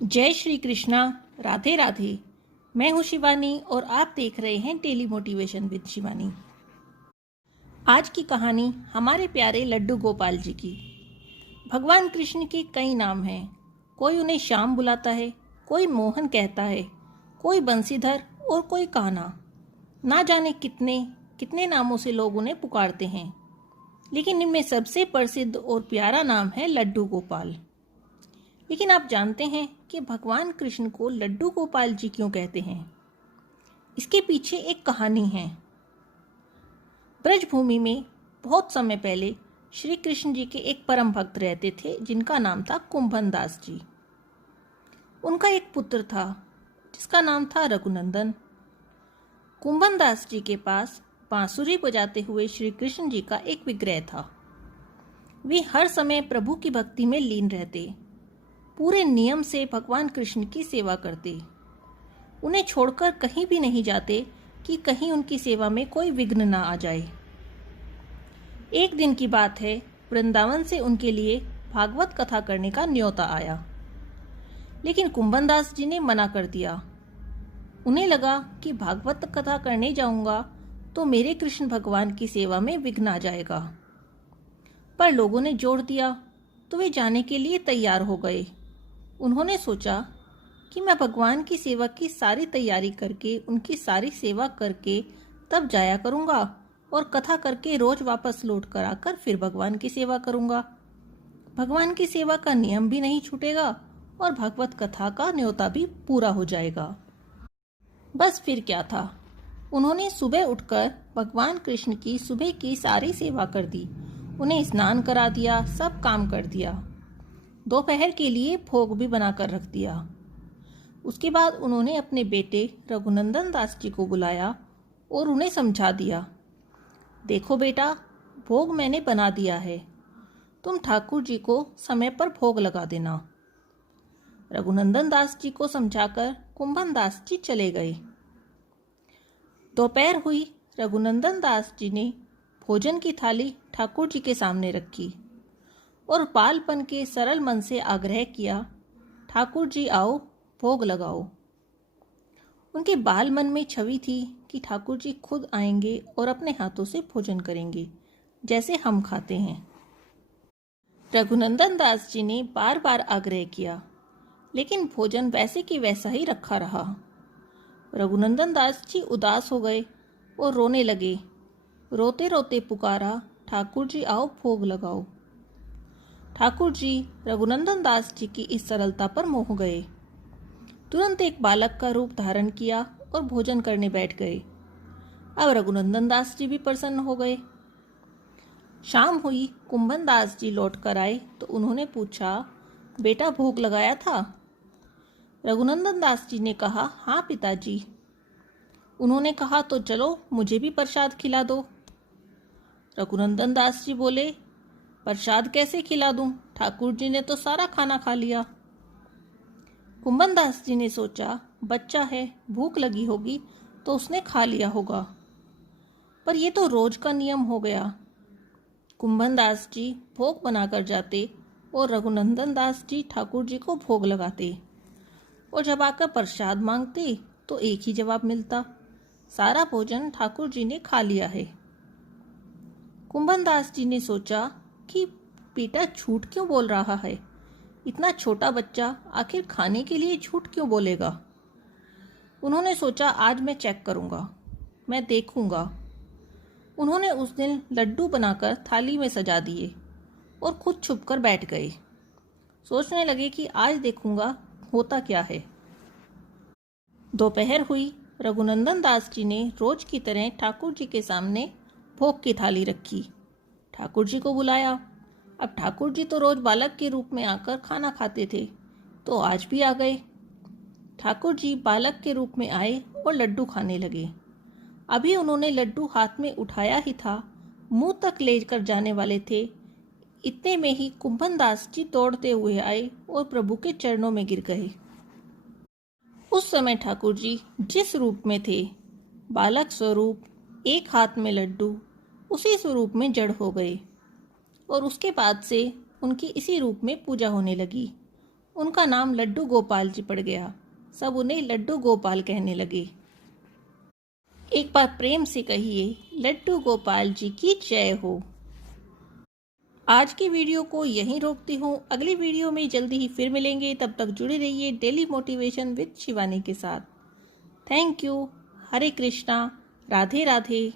जय श्री कृष्णा। राधे राधे। मैं हूँ शिवानी और आप देख रहे हैं डेली मोटिवेशन विद शिवानी। आज की कहानी हमारे प्यारे लड्डू गोपाल जी की। भगवान कृष्ण के कई नाम हैं। कोई उन्हें श्याम बुलाता है, कोई मोहन कहता है, कोई बंसीधर और कोई कान्हा। ना जाने कितने कितने नामों से लोग उन्हें पुकारते हैं, लेकिन इनमें सबसे प्रसिद्ध और प्यारा नाम है लड्डू गोपाल। लेकिन आप जानते हैं कि भगवान कृष्ण को लड्डू गोपाल जी क्यों कहते हैं? इसके पीछे एक कहानी है। ब्रजभूमि में बहुत समय पहले श्री कृष्ण जी के एक परम भक्त रहते थे, जिनका नाम था कुंभन दास जी। उनका एक पुत्र था जिसका नाम था रघुनंदन। कुंभन दास जी के पास बांसुरी बजाते हुए श्री कृष्ण जी का एक विग्रह था। वे हर समय प्रभु की भक्ति में लीन रहते, पूरे नियम से भगवान कृष्ण की सेवा करते, उन्हें छोड़कर कहीं भी नहीं जाते कि कहीं उनकी सेवा में कोई विघ्न ना आ जाए। एक दिन की बात है, वृंदावन से उनके लिए भागवत कथा करने का न्योता आया, लेकिन कुंभन दास जी ने मना कर दिया। उन्हें लगा कि भागवत कथा करने जाऊंगा तो मेरे कृष्ण भगवान की सेवा में विघ्न आ जाएगा। पर लोगों ने जोर दिया तो वे जाने के लिए तैयार हो गए। उन्होंने सोचा कि मैं भगवान की सेवा की सारी तैयारी करके, उनकी सारी सेवा करके तब जाया करूंगा और कथा करके रोज वापस लौट कर आकर फिर भगवान की सेवा करूंगा। भगवान की सेवा का नियम भी नहीं छूटेगा और भागवत कथा का न्योता भी पूरा हो जाएगा। बस फिर क्या था, उन्होंने सुबह उठकर भगवान कृष्ण की सुबह की सारी सेवा कर दी, उन्हें स्नान करा दिया, सब काम कर दिया। दोपहर के लिए भोग भी बनाकर रख दिया। उसके बाद उन्होंने अपने बेटे रघुनंदन दास जी को बुलाया और उन्हें समझा दिया, देखो बेटा, भोग मैंने बना दिया है, तुम ठाकुर जी को समय पर भोग लगा देना। रघुनंदन दास जी को समझाकर कुंभन दास जी चले गए। दोपहर हुई, रघुनंदन दास जी ने भोजन की थाली ठाकुर जी के सामने रखी और बालपन के सरल मन से आग्रह किया, ठाकुर जी आओ, भोग लगाओ। उनके बाल मन में छवि थी कि ठाकुर जी खुद आएंगे और अपने हाथों से भोजन करेंगे, जैसे हम खाते हैं। रघुनंदन दास जी ने बार बार आग्रह किया, लेकिन भोजन वैसे की वैसा ही रखा रहा। रघुनंदन दास जी उदास हो गए और रोने लगे। रोते रोते पुकारा, ठाकुर जी आओ, भोग लगाओ। ठाकुर जी रघुनंदन दास जी की इस सरलता पर मोह गए। तुरंत एक बालक का रूप धारण किया और भोजन करने बैठ गए। अब रघुनंदन दास जी भी प्रसन्न हो गए। शाम हुई, कुंभन दास जी लौट कर आए तो उन्होंने पूछा, बेटा भोग लगाया था? रघुनंदन दास जी ने कहा, हाँ पिताजी। उन्होंने कहा, तो चलो मुझे भी प्रसाद खिला दो। रघुनंदन दास जी बोले, प्रसाद कैसे खिला दूं? ठाकुर जी ने तो सारा खाना खा लिया। कुंभन दास जी ने सोचा, बच्चा है, भूख लगी होगी तो उसने खा लिया होगा, पर यह तो रोज का नियम हो गया। कुंभन दास जी भोग बनाकर जाते और रघुनंदन दास जी ठाकुर जी को भोग लगाते, और जब आकर प्रसाद मांगते तो एक ही जवाब मिलता, सारा भोजन ठाकुर जी ने खा लिया है। कुंभन दास जी ने सोचा कि बेटा झूठ क्यों बोल रहा है, इतना छोटा बच्चा आखिर खाने के लिए झूठ क्यों बोलेगा। उन्होंने सोचा, आज मैं चेक करूंगा, मैं देखूंगा। उन्होंने उस दिन लड्डू बनाकर थाली में सजा दिए और खुद छुपकर बैठ गए। सोचने लगे कि आज देखूंगा होता क्या है। दोपहर हुई, रघुनंदन दास जी ने रोज की तरह ठाकुर जी के सामने भोग की थाली रखी, ठाकुर जी को बुलाया। अब ठाकुर जी तो रोज बालक के रूप में आकर खाना खाते थे, तो आज भी आ गए। ठाकुर जी बालक के रूप में आए और लड्डू खाने लगे। अभी उन्होंने लड्डू हाथ में उठाया ही था, मुंह तक लेकर जाने वाले थे, इतने में ही कुंभन दास जी दौड़ते हुए आए और प्रभु के चरणों में गिर गए। उस समय ठाकुर जी जिस रूप में थे, बालक स्वरूप, एक हाथ में लड्डू, उसी स्वरूप में जड़ हो गए और उसके बाद से उनकी इसी रूप में पूजा होने लगी उनका नाम लड्डू गोपाल जी पड़ गया। सब उन्हें लड्डू गोपाल कहने लगे। एक बार प्रेम से कहिए, लड्डू गोपाल जी की जय हो। आज की वीडियो को यहीं रोकती हूँ। अगली वीडियो में जल्दी ही फिर मिलेंगे। तब तक जुड़े रहिए डेली मोटिवेशन विद शिवानी के साथ। Thank you. Hare Krishna. Radhe Radhe.